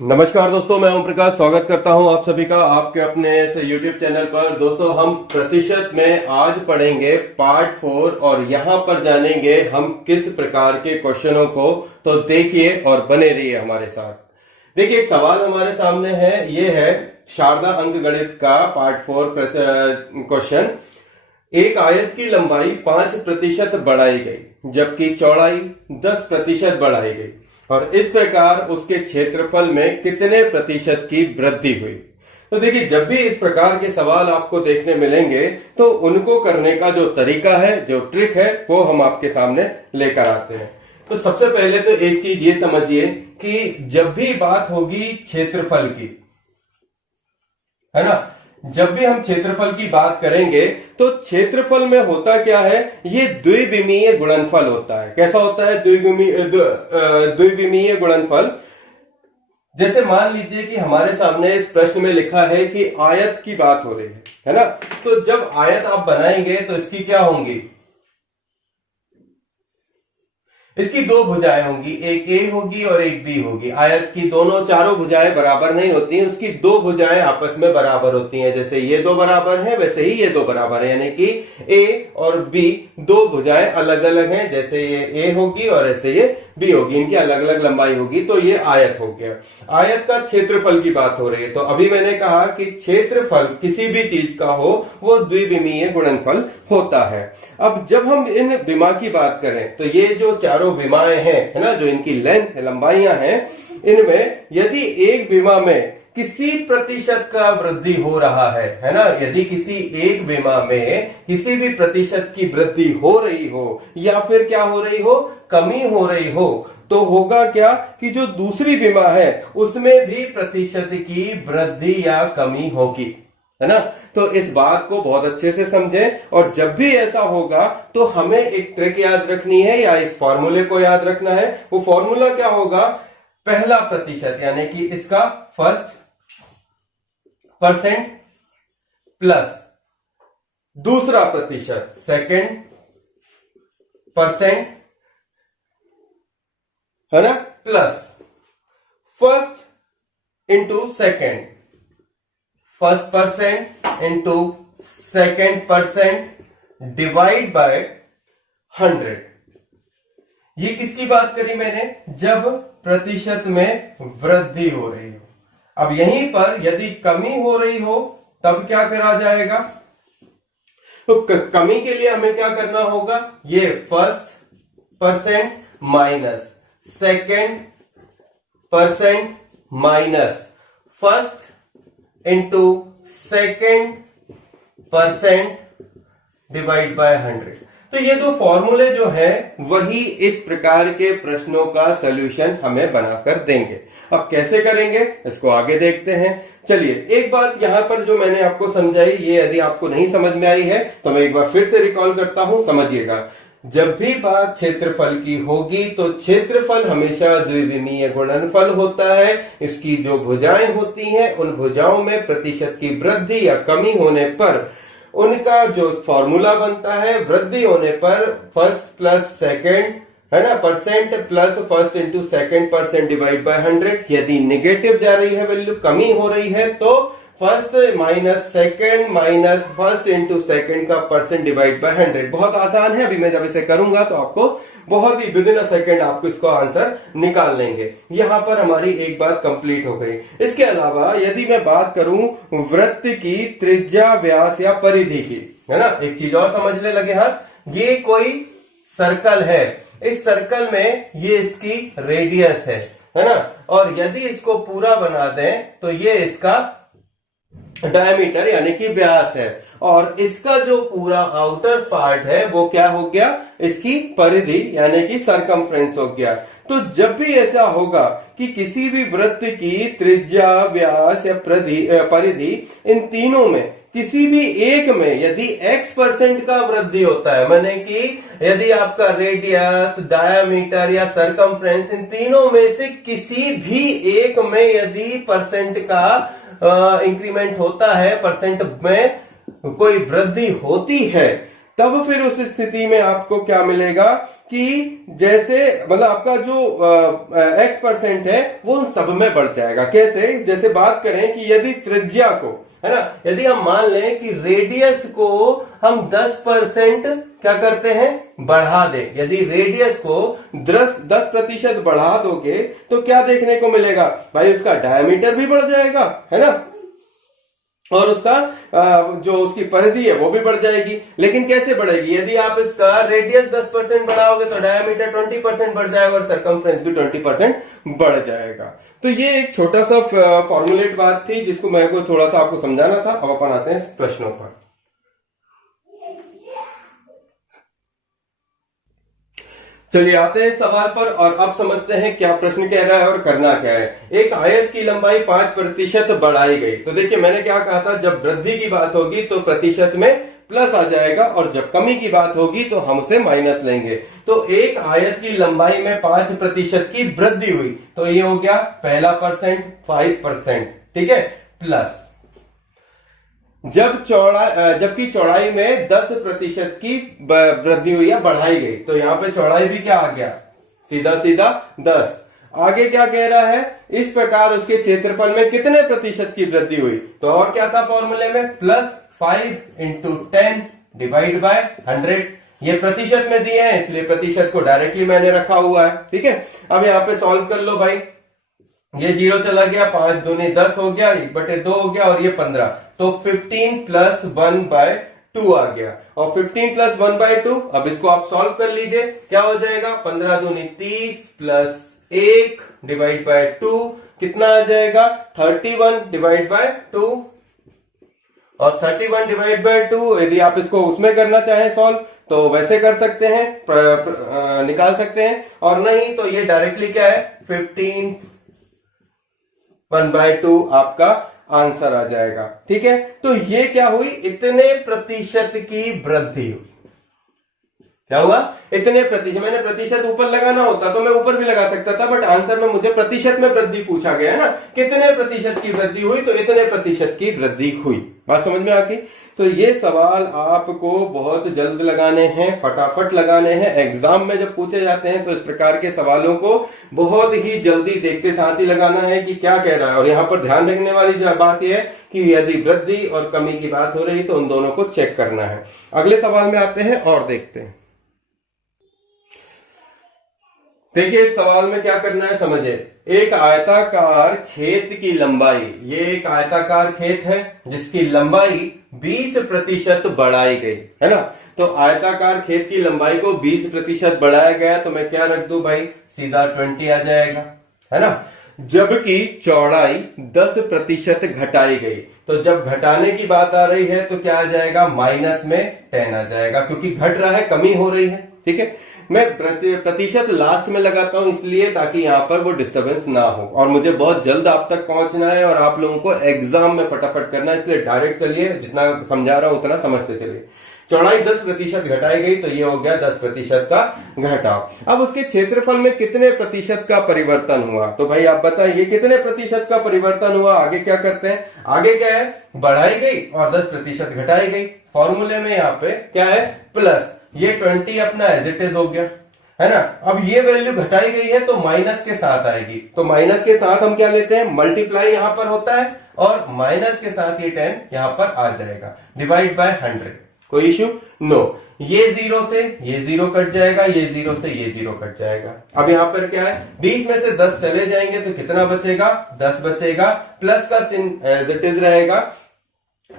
नमस्कार दोस्तों, मैं ओम प्रकाश स्वागत करता हूं आप सभी का आपके अपने इस YouTube चैनल पर। दोस्तों, हम प्रतिशत में आज पढ़ेंगे पार्ट 4 और यहां पर जानेंगे हम किस प्रकार के क्वेश्चनों को। तो देखिए और बने रहिए हमारे साथ। देखिए, एक सवाल हमारे सामने है, ये है शारदा अंक गणित का पार्ट 4 क्वेश्चन। एक आयत की लंबाई 5% बढ़ाई गई जबकि चौड़ाई 10% बढ़ाई गई और इस प्रकार उसके क्षेत्रफल में कितने प्रतिशत की वृद्धि हुई। तो देखिए, जब भी इस प्रकार के सवाल आपको देखने मिलेंगे तो उनको करने का जो तरीका है, जो ट्रिक है, वो हम आपके सामने लेकर आते हैं। तो सबसे पहले तो एक चीज ये समझिए कि जब भी बात होगी क्षेत्रफल की, है ना, जब भी हम क्षेत्रफल की बात करेंगे तो क्षेत्रफल में होता क्या है, ये द्विविमीय गुणनफल होता है। कैसा होता है द्विविमीय गुणनफल? जैसे मान लीजिए कि हमारे सामने इस प्रश्न में लिखा है कि आयत की बात हो रही है ना। तो जब आयत आप बनाएंगे तो इसकी क्या होंगी, इसकी दो भुजाएं होंगी, एक ए होगी और एक बी होगी। आयत की दोनों चारों भुजाएं बराबर नहीं होती हैं, उसकी दो भुजाएं आपस में बराबर होती हैं। जैसे ये दो बराबर हैं वैसे ही ये दो बराबर है, यानी कि ए और बी दो भुजाएं अलग अलग हैं। जैसे ये ए होगी और ऐसे ये बी होगी, इनकी अलग अलग लंबाई होगी, तो ये आयत हो गया। आयत का क्षेत्रफल की बात हो रही है। तो अभी मैंने कहा कि क्षेत्रफल किसी भी चीज का हो वो द्विविमीय गुणनफल होता है। अब जब हम इन विमा की बात करें तो ये जो चारों विमाएं हैं, है ना, जो इनकी लेंथ लंबाइयां हैं, इनमें यदि एक विमा में किसी प्रतिशत का वृद्धि हो रहा है ना, यदि किसी एक विमा में किसी भी प्रतिशत की वृद्धि हो रही हो या फिर क्या हो रही हो, कमी हो रही हो, तो होगा क्या कि जो दूसरी विमा है उसमें भी प्रतिशत की वृद्धि या कमी होगी, है ना। तो इस बात को बहुत अच्छे से समझें और जब भी ऐसा होगा तो हमें एक ट्रिक याद रखनी है या इस फॉर्मूले को याद रखना है। वो फॉर्मूला क्या होगा, पहला प्रतिशत यानी कि इसका फर्स्ट परसेंट प्लस दूसरा प्रतिशत सेकंड परसेंट, है ना, plus first into second, first percent into second percent divide by 100। ये किसकी बात करी मैंने, जब प्रतिशत में वृद्धि हो रही हो। अब यहीं पर यदि कमी हो रही हो तब क्या करा जाएगा, तो कमी के लिए हमें क्या करना होगा, ये first percent minus second percent minus first into second percent divide by 100। तो ये दो फॉर्मूले जो है वही इस प्रकार के प्रश्नों का सॉल्यूशन हमें बनाकर देंगे। अब कैसे करेंगे इसको आगे देखते हैं। चलिए, एक बात यहां पर जो मैंने आपको समझाई, ये यदि आपको नहीं समझ में आई है तो मैं एक बार फिर से रिकॉल करता हूं, समझिएगा। जब भी बात क्षेत्रफल की होगी तो क्षेत्रफल हमेशा द्विविमीय गुणनफल होता है। इसकी जो भुजाएं होती हैं उन भुजाओं में प्रतिशत की वृद्धि या कमी होने पर उनका जो फॉर्मूला बनता है, वृद्धि होने पर फर्स्ट प्लस सेकंड, है ना, percent plus first into second percent divide by 100। यदि नेगेटिव जा रही है वैल्यू, कमी हो रही है, तो first minus second minus first into second का परसेंट डिवाइड बाय 100। बहुत आसान है। अभी मैं जब इसे करूंगा तो आपको बहुत ही विद इन अ सेकंड आपको इसको आंसर निकाल लेंगे। यहां पर हमारी एक बात कंप्लीट हो गई। इसके अलावा यदि मैं बात करूं वृत्त की त्रिज्या, व्यास या परिधि की, है ना, एक चीज और समझने लगे। हाँ, ये कोई सर्कल है, इस सर्कल में ये इसकी रेडियस है ना, और यदि इसको पूरा बना दें तो ये इसका डायमीटर यानी कि व्यास है, और इसका जो पूरा आउटर पार्ट है वो क्या हो गया, इसकी परिधि यानी कि सरकमफ्रेंस हो गया। तो जब भी ऐसा होगा कि किसी भी वृत्त की त्रिज्या, व्यास या परिधि, इन तीनों में किसी भी एक में यदि x% का वृद्धि होता है, माने कि यदि आपका रेडियस, डायामीटर या सरकमफ्रेंस, इन तीनों में से किसी भी एक में यदि परसेंट का इंक्रीमेंट होता है, परसेंट में कोई वृद्धि होती है, तब फिर उस स्थिति में आपको क्या मिलेगा कि जैसे मतलब आपका जो x% है वो उन सब में बढ़ जाएगा। कैसे? जैसे बात करें कि यदि त्रिज्या को, है ना, यदि हम मान लें कि रेडियस को हम 10% क्या करते हैं, बढ़ा दें। यदि रेडियस को 10% बढ़ा दोगे तो क्या देखने को मिलेगा भाई, उसका डायमीटर भी बढ़ जाएगा, है ना, और उसका जो उसकी परिधि है वो भी बढ़ जाएगी। लेकिन कैसे बढ़ेगी? यदि आप इसका रेडियस 10% बढ़ाओगे तो डायमीटर 20% बढ़ जाएगा और सरकमफ्रेंस भी 20% बढ़ जाएगा। तो ये एक छोटा सा फॉर्मुलेट बात थी जिसको मैं को थोड़ा सा आपको समझाना था। अब अपन आते हैं प्रश्नों पर। चलिए आते हैं सवाल पर और अब समझते हैं क्या प्रश्न कह रहा है और करना क्या है। एक आयत की लंबाई 5% बढ़ाई गई। तो देखिए मैंने क्या कहा था, जब वृद्धि की बात होगी तो प्रतिशत में प्लस आ जाएगा और जब कमी की बात होगी तो हम उसे माइनस लेंगे। तो एक आयत की लंबाई में 5% की वृद्धि हुई तो ये हो गया पहला परसेंट 5%, ठीक है, प्लस जबकि चौड़ाई में 10% की वृद्धि हुई या बढ़ाई गई तो यहां पे चौड़ाई भी क्या आ गया, सीधा सीधा 10। आगे क्या कह रहा है, इस प्रकार उसके क्षेत्रफल में कितने प्रतिशत की वृद्धि हुई। तो और क्या था फॉर्मूले में, +5 × 10 डिवाइड बाय 100। ये प्रतिशत में दिए हैं इसलिए प्रतिशत को डायरेक्टली मैंने रखा हुआ है, ठीक है। अब यहां पे सॉल्व कर लो भाई, ये 0 चला गया, 5 दूनी 10 हो गया, 1/2 हो गया और ये 15, तो 15 + 1/2 आ गया। और 15 + 1/2, अब इसको आप सॉल्व कर लीजिए, क्या हो जाएगा, 15 दूनी 30 + 1 डिवाइड बाय 2 कितना आ जाएगा, 31 डिवाइड बाय 2। और 31 डिवाइड बाय 2 यदि आप इसको उसमें करना चाहें सॉल्व तो वैसे कर सकते हैं, निकाल सकते हैं, और नहीं तो ये डायरेक्टली क्या है, 15 1/2 आपका आंसर आ जाएगा, ठीक है। तो ये क्या हुई, इतने प्रतिशत की वृद्धि हुई। क्या हुआ, इतने प्रतिशत। मैंने प्रतिशत ऊपर लगाना होता तो मैं ऊपर भी लगा सकता था, बट आंसर में मुझे प्रतिशत में वृद्धि पूछा गया है ना, कितने प्रतिशत की वृद्धि हुई, तो इतने प्रतिशत की वृद्धि हुई। बात समझ में आ गई। तो ये सवाल आपको बहुत जल्द लगाने हैं, फटाफट लगाने हैं। एग्जाम में जब पूछे जाते हैं तो इस प्रकार के सवालों को बहुत ही जल्दी देखते साथ ही लगाना है कि क्या कह रहा है। और यहां पर ध्यान रखने वाली बात यह है कि यदि वृद्धि और कमी की बात हो रही तो उन दोनों को चेक करना है। अगले सवाल में आते हैं और देखते हैं। देखिए इस सवाल में क्या करना है समझे, एक आयताकार खेत की लंबाई, ये एक आयताकार खेत है जिसकी लंबाई 20% बढ़ाई गई है ना। तो आयताकार खेत की लंबाई को 20% बढ़ाया गया तो मैं क्या रख दूं भाई, सीधा 20 आ जाएगा, है ना। जबकि चौड़ाई 10% घटाई गई, तो जब घटाने की बात आ रही है तो क्या आ जाएगा, माइनस में 10 आ जाएगा, क्योंकि घट रहा है, कमी हो रही है, ठीक है। मैं प्रतिशत लास्ट में लगाता हूं इसलिए ताकि यहां पर वो डिस्टरबेंस ना हो, और मुझे बहुत जल्द आप तक पहुंचना है और आप लोगों को एग्जाम में फटाफट करना है, इसलिए डायरेक्ट चलिए, जितना समझा रहा हूं उतना समझते चलिए। चौड़ाई 10% घटाई गई तो ये हो गया 10% का घटाव। अब उसके क्षेत्रफल में कितने प्रतिशत का परिवर्तन हुआ, तो भाई आप बताइए कितने प्रतिशत का परिवर्तन हुआ। आगे क्या करते हैं, आगे क्या है, बढ़ाई गई और 10% घटाई गई। फॉर्मूले में यहाँ पे क्या है, प्लस, ये 20 अपना एज इट इज हो गया, है ना। अब ये वैल्यू घटाई गई है तो माइनस के साथ आएगी, तो माइनस के साथ हम क्या लेते हैं, मल्टीप्लाई यहां पर होता है और माइनस के साथ ये 10 यहां पर आ जाएगा, डिवाइड बाय 100। कोई इश्यू नो। ये 0 से ये 0 कट जाएगा, ये 0 से ये 0 कट जाएगा। अब यहां पर क्या है, 20 में से 10 चले जाएंगे तो कितना बचेगा, 10 बचेगा। प्लस का सिन एज इट इज रहेगा,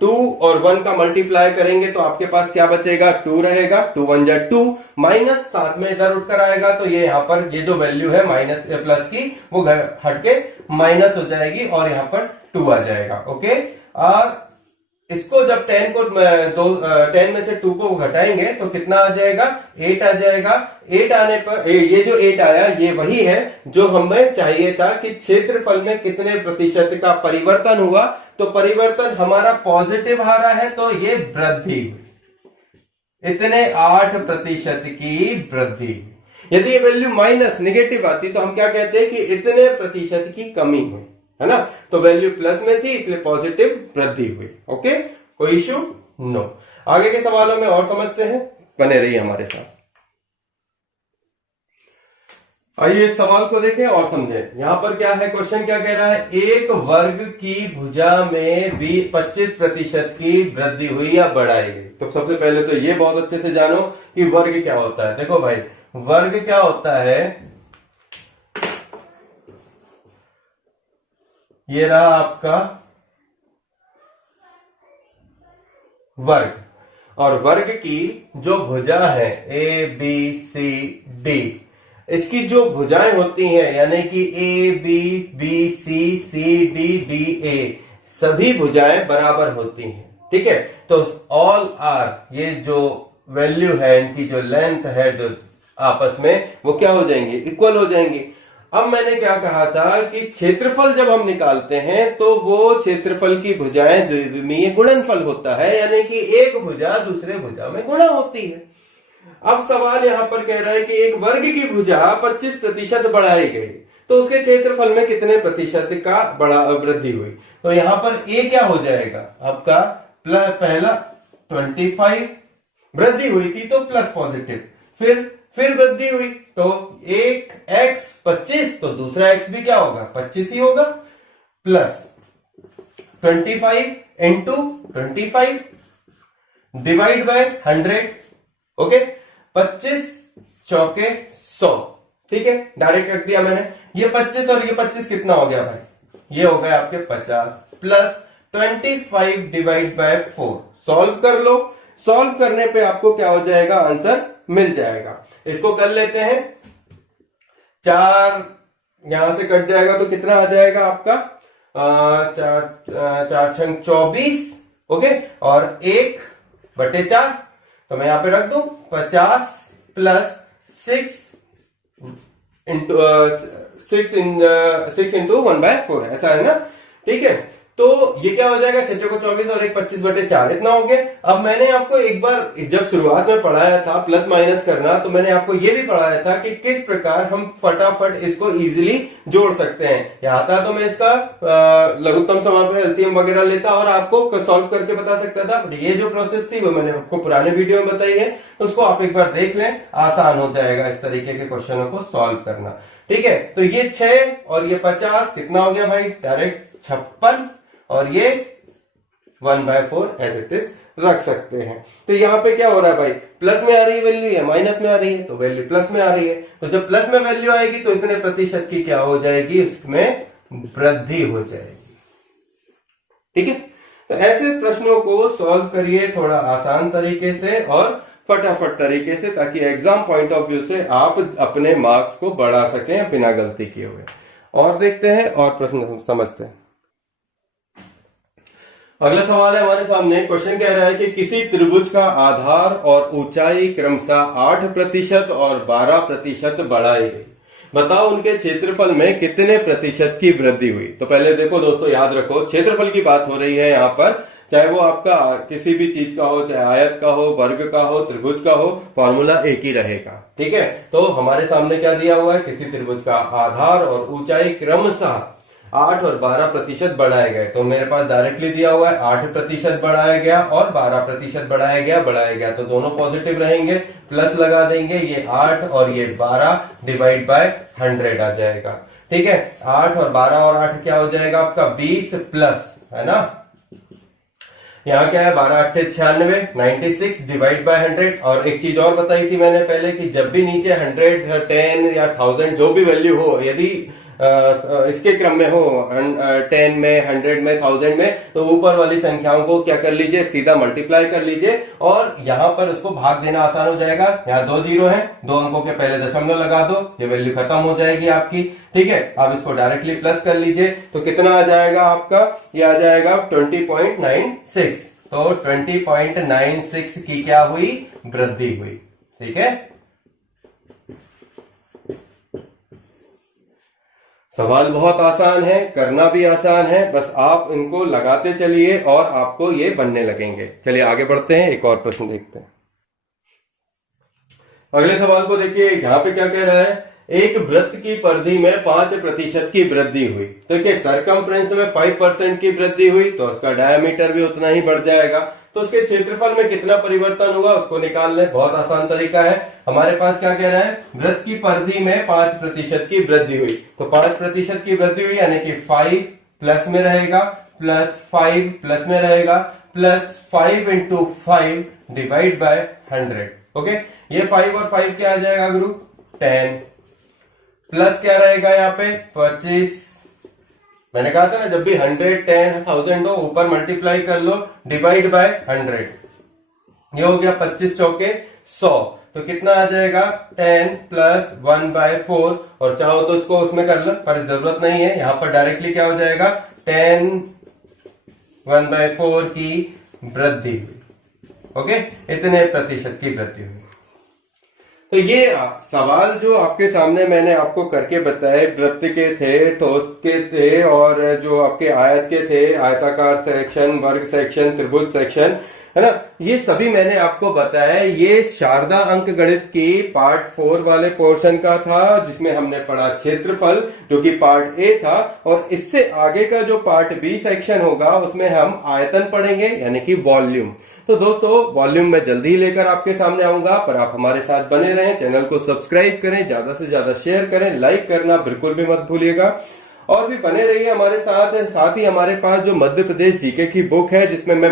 2 और 1 का मल्टीप्लाई करेंगे तो आपके पास क्या बचेगा, 2 रहेगा, 2 1 जा 2, माइनस साथ में इधर उठकर आएगा तो ये यहां पर ये जो वैल्यू है माइनस प्लस की वो हटके माइनस हो जाएगी और यहां पर 2 आ जाएगा, ओके। और इसको जब 10 में से 2 को घटाएंगे तो कितना आ जाएगा, 8 आ जाएगा। 8 आने पर ये जो 8 आया ये वही है जो हमें चाहिए था कि क्षेत्रफल में कितने प्रतिशत का परिवर्तन हुआ। तो परिवर्तन हमारा पॉजिटिव आ रहा है तो ये वृद्धि, इतने 8% की वृद्धि। यदि ये वैल्यू माइनस नेगेटिव आती तो हम क्या कहते हैं कि इतने प्रतिशत की कमी हुई, है ना। तो वैल्यू प्लस में थी इसलिए पॉजिटिव वृद्धि हुई, ओके, कोई इश्यू नो। आगे के सवालों में और समझते हैं, बने रहिए हमारे साथ। आइए इस सवाल को देखें और समझें। यहां पर क्या है, क्वेश्चन क्या कह रहा है, एक वर्ग की भुजा में भी 25% की वृद्धि हुई या बढ़ाई गई। तो सबसे पहले तो ये बहुत अच्छे से जानो कि वर्ग क्या होता है। देखो भाई, वर्ग क्या होता है, ये रहा आपका वर्ग, और वर्ग की जो भुजा है ए बी सी डी, इसकी जो भुजाएं होती हैं यानी कि A B B C C D D A, सभी भुजाएं बराबर होती हैं। ठीक है, तो ऑल आर, ये जो वैल्यू है, इनकी जो लेंथ है जो आपस में, वो क्या हो जाएंगी, इक्वल हो जाएंगी। अब मैंने क्या कहा था कि क्षेत्रफल जब हम निकालते हैं तो वो क्षेत्रफल की भुजाएं द्विविमीय गुणनफल होता है, यानी कि एक भुजा दूसरे भुजा में गुणा होती है। अब सवाल यहां पर कह रहा है कि एक वर्ग की भुजा 25% बढ़ाई गई, तो उसके क्षेत्रफल में कितने प्रतिशत का बड़ा वृद्धि हुई। तो यहां पर ए क्या हो जाएगा आपका, पहला 25 वृद्धि हुई थी तो प्लस पॉजिटिव, फिर वृद्धि हुई तो एक x 25, तो दूसरा x भी क्या होगा, 25 ही होगा, plus 25 into 25 divide by 100। Okay, 25 चौके 100। ठीक है, डायरेक्ट रख दिया मैंने। ये 25 और ये 25 कितना हो गया भाई, ये हो गया आपके 50 प्लस 25 डिवाइड बाय 4। सॉल्व कर लो, सॉल्व करने पे आपको क्या हो जाएगा, आंसर मिल जाएगा। इसको कर लेते हैं, 4 यहां से कट जाएगा तो कितना आ जाएगा आपका, 4 छंग 24। ओके, और 1/4, तो मैं यहां पे रख दूं 50 प्लस 6 इंटू 1/4, ऐसा है ना। ठीक है, तो ये क्या हो जाएगा, 6 को 24 और 1 25/4, इतना हो गया। अब मैंने आपको एक बार जब शुरुआत में पढ़ाया था प्लस माइनस करना, तो मैंने आपको ये भी पढ़ाया था कि किस प्रकार हम फटाफट इसको इजीली जोड़ सकते हैं। यहाँ था तो मैं इसका लघुत्तम समापन एलसीएम वगैरह लेता और आपको सॉल्व करके बता सकता था, बट ये जो प्रोसेस थी वो मैंने आपको पुराने वीडियो में बताई है, उसको आप एक बार देख लें, आसान हो जाएगा इस तरीके के क्वेश्चनों को सॉल्व करना। ठीक है, तो ये 6 और ये 50 कितना हो गया भाई, डायरेक्ट 56, और ये 1/4 एज इट इज रख सकते हैं। तो यहां पे क्या हो रहा है भाई, प्लस में आ रही है वैल्यू या माइनस में आ रही है, तो वैल्यू प्लस में आ रही है। तो जब प्लस में वैल्यू आएगी तो इतने प्रतिशत की क्या हो जाएगी, उसमें वृद्धि हो जाएगी। ठीक है, तो ऐसे प्रश्नों को सॉल्व करिए थोड़ा आसान तरीके से और फटाफट तरीके से, ताकि एग्जाम पॉइंट ऑफ व्यू से आप अपने मार्क्स को बढ़ा सकें बिना गलती किए हुए। और देखते हैं और प्रश्न समझते हैं। अगला सवाल है हमारे सामने, क्वेश्चन कह रहा है कि किसी त्रिभुज का आधार और ऊंचाई क्रमशः 8% और 12% बढ़ाई गई, बताओ उनके क्षेत्रफल में कितने प्रतिशत की वृद्धि हुई। तो पहले देखो दोस्तों, याद रखो क्षेत्रफल की बात हो रही है यहाँ पर, चाहे वो आपका किसी भी चीज का हो, चाहे आयत का हो, वर्ग का हो, त्रिभुज का हो, फॉर्मूला एक ही रहेगा। ठीक है, तो हमारे सामने क्या दिया हुआ है, किसी त्रिभुज का आधार और ऊंचाई क्रमशः 8 और 12% बढ़ाए गए। तो मेरे पास डायरेक्टली दिया हुआ है 8% बढ़ाया गया और 12% बढ़ाया गया, तो दोनों पॉजिटिव रहेंगे, प्लस लगा देंगे, ये 8 और ये 12 डिवाइड बाय 100 आ जाएगा। ठीक है, 8 और 12 और 8 क्या हो जाएगा आपका 20 प्लस, है ना, यहाँ क्या है 12 8 96, 96 डिवाइड बाय 100। और एक चीज और बताई थी मैंने पहले कि जब भी नीचे 100, 10 या 1000 जो भी वैल्यू हो, यदि इसके क्रम में हो 10 में, 100 में, 1000 में, तो ऊपर वाली संख्याओं को क्या कर लीजिए, सीधा मल्टीप्लाई कर लीजिए और यहां पर उसको भाग देना आसान हो जाएगा। यहाँ 2 जीरो है, 2 अंकों के पहले दशमलव लगा दो, ये वैल्यू खत्म हो जाएगी आपकी। ठीक है, आप इसको डायरेक्टली प्लस कर लीजिए, तो कितना आ जाएगा आपका, ये आ जाएगा 20.96। तो 20.96 की क्या हुई, वृद्धि हुई। ठीक है, सवाल बहुत आसान है, करना भी आसान है, बस आप इनको लगाते चलिए और आपको ये बनने लगेंगे। चलिए आगे बढ़ते हैं, एक और प्रश्न देखते हैं। अगले सवाल को देखिए, यहां पे क्या कह रहा है, एक वृत्त की परिधि में 5% की वृद्धि हुई। तो देखिए सरकमफ्रेंस में 5% की वृद्धि हुई तो उसका डायमीटर भी उतना ही बढ़ जाएगा। तो उसके क्षेत्रफल में कितना परिवर्तन होगा उसको निकाल लें। बहुत आसान तरीका है। हमारे पास क्या कह रहा है, वृत्त की परिधि में 5% की वृद्धि हुई, तो 5% की वृद्धि हुई यानी कि 5 प्लस में रहेगा, प्लस 5 प्लस में रहेगा, plus 5 into 5 divide by 100। Okay, ये 5 और 5 क्या आ जाएगा गुरु, 10, प्लस क्या रहेगा यहाँ पे 25। मैंने कहा था ना जब भी 100, 10, 1000 हो ऊपर मल्टीप्लाई कर लो, डिवाइड बाय 100, ये हो गया 25 चौके 100। तो कितना आ जाएगा 10 प्लस 1/4, और चाहो तो इसको उसमें कर लो पर जरूरत नहीं है, यहां पर डायरेक्टली क्या हो जाएगा 10 1/4 की वृद्धि। ओके, इतने प्रतिशत की वृद्धि हुई। तो ये सवाल जो आपके सामने मैंने आपको करके बताए, वृत्त के थे, ठोस के थे, और जो आपके आयत के थे, आयताकार सेक्शन, वर्ग सेक्शन, त्रिभुज सेक्शन, है ना, ये सभी मैंने आपको बताया। ये शारदा अंक गणित की पार्ट 4 वाले पोर्शन का था, जिसमें हमने पढ़ा क्षेत्रफल जो कि पार्ट ए था, और इससे आगे का जो पार्ट बी सेक्शन होगा उसमें हम आयतन पढ़ेंगे यानी कि वॉल्यूम। तो दोस्तों वॉल्यूम में जल्दी ही लेकर आपके सामने आऊंगा, पर आप हमारे साथ बने रहें, चैनल को सब्सक्राइब करें, ज्यादा से ज्यादा शेयर करें, लाइक करना बिल्कुल भी मत भूलिएगा, और भी बने रहिए हमारे साथ। साथ ही हमारे पास जो मध्य प्रदेश जीके की बुक है, जिसमें मैं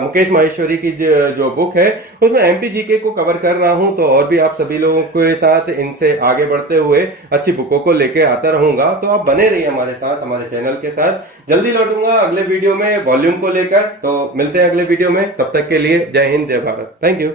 मुकेश माहेश्वरी की जो बुक है उसमें एमपी जीके को कवर कर रहा हूं, तो और भी आप सभी लोगों के साथ इनसे आगे बढ़ते हुए अच्छी बुकों को लेके आता रहूंगा। तो आप बने रहिए हमारे साथ, हमारे चैनल के साथ। जल्दी लौटूंगा अगले वीडियो में वॉल्यूम को लेकर, तो मिलते हैं अगले वीडियो में। तब तक के लिए जय हिंद, जय भारत, थैंक यू।